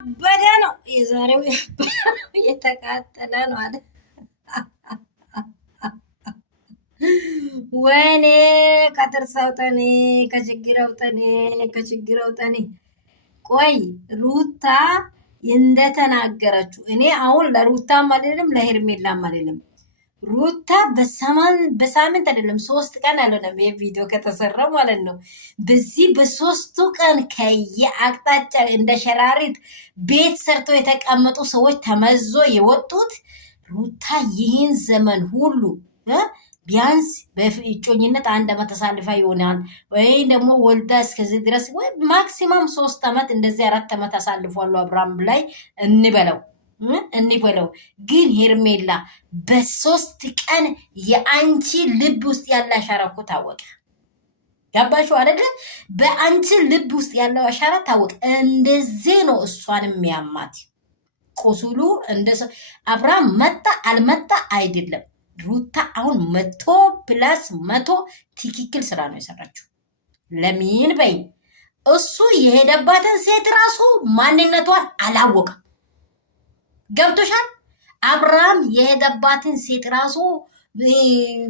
በዳ ነው የዛሬው የተቃጠለ ነው አለ። ወይኔ ከጥርሰውተኔ ከችግረውተኔ ቆይ ሩታ እንደተናገረችው እኔ አሁን ለሩታም አይደለም ለሄርሜላም አይደለም ሩታ በሳምንት አይደለም 3 ቀን አልሆነም የቪዲዮ ከተሰራ ማለት ነው። በዚህ በ3ቱ ቀን ከየአቅጣጫ እንደ ሸራሪት ቤት ሰርተው የተቀመጡ ሰዎች ተመዞ የወጡት ሩታ ይህን ዘመን ሁሉ ቢያንስ በእጮኝነት 1 ዓመት ተሳልፋ ይሆናል ወይ ደግሞ ወልዳ እስከዚህ ድረስ ወይ ማክሲማም 3 ዓመት እንደዚህ 4 ዓመት አሳልፏል አብርሃም ላይ እንበለው ግን ሄርሜላ በ3 ቀን የአንቺ ልብ ውስጥ ያለ አሻራ እኮ ታወቀ። ገባሽ አይደለ? በአንቺ ልብ ውስጥ ያለው አሻራ ታወቀ። እንደዚህ ነው እሷን የሚያማት ቁስሉ አብርሃም መጣ አልመጣ አይደለም። ሩታ አሁን 100+100 ትክክል ስራ ነው የሰራችው። ለምን በይ እሱ የሄደባትን ሴት ራሱ ማንነቷን አላወቀም። ገብቶሻል? አብርሃም የሄደባትን ሴት ራሱ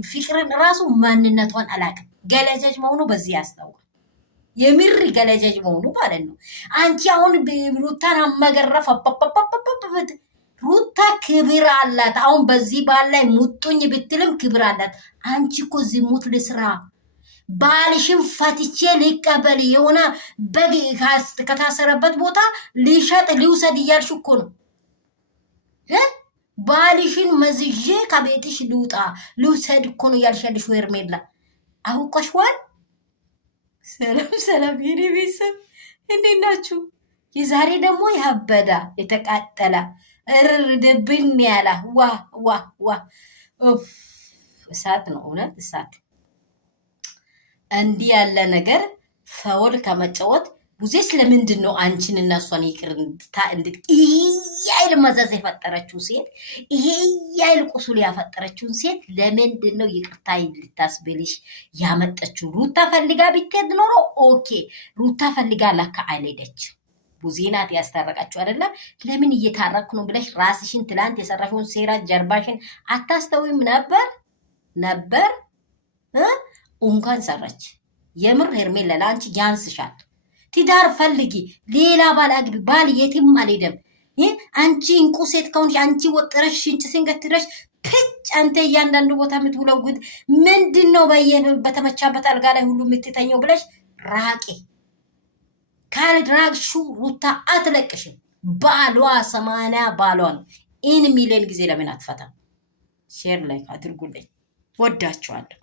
ፍቅርን ራሱ ማንነቷን አላውቅም። ገለጀጅ መሆኑ በዚህ ያስታውቃል። የምር ገለጀጅ መሆኑ ማለት ነው። አንቺ አሁን ሩታን አመገረፍ ሩታ ክብር አላት። አሁን በዚህ ባል ላይ ሙጡኝ ብትልም ክብር አላት። አንቺ እኮ ዝሙት ልስራ ባልሽን ፈትቼ ሊቀበል የሆነ በግ ከታሰረበት ቦታ ሊሸጥ ሊውሰድ እያልሽ እኮ ነው። ባልሽን መዝዤ ከቤትሽ ልውጣ ልውሰድ እኮ ነው ያልሻልሽ። ሄርሜላ አውቀሽዋል። ሰላም የኔ ቤተሰብ እንዴት ናችሁ? የዛሬ ደግሞ ያበዳ የተቃጠለ እርድብን ያላ ዋ እሳት ነው እውነት እሳት። እንዲህ ያለ ነገር ፈውል ከመጫወት ቡዜ ስለምንድን ነው አንቺን እና እሷን ይቅር ይሄ ያይል መዘዝ የፈጠረችው ሴት ይሄ ያይል ቁስል ያፈጠረችውን ሴት ለምንድን ነው ይቅርታ ልታስብልሽ ያመጣችው? ሩታ ፈልጋ ቢትሄድ ኖሮ ኦኬ። ሩታ ፈልጋ ለካ አይለደች ቡዜ ናት ያስታረቃችሁ አይደለም። ለምን እየታረኩ ነው ብለሽ ራስሽን ትላንት የሰራሽውን ሴራ ጀርባሽን አታስተውይም ነበር? እንኳን ሰራች። የምር ሄርሜላ ለአንቺ ያንስሻል። ትዳር ፈልጊ፣ ሌላ ባል አግቢ። ባል የትም አልሄደም። አንቺ እንቁ ሴት ከሆንሽ አንቺ ወጥረሽ ሽንጭ ሲንገትረሽ ፍጭ አንተ እያንዳንዱ ቦታ የምትውለውት ምንድን ነው? በተመቻበት አልጋ ላይ ሁሉ የምትተኘው ብለሽ ራቂ። ካልራቅሹ ሩታ አትለቅሽም። ባሏ 80 ባሏ ነው። ኢን ሚሊዮን ጊዜ ለምን አትፈታም? ሼር ላይክ አድርጉልኝ። ወዳችኋለሁ።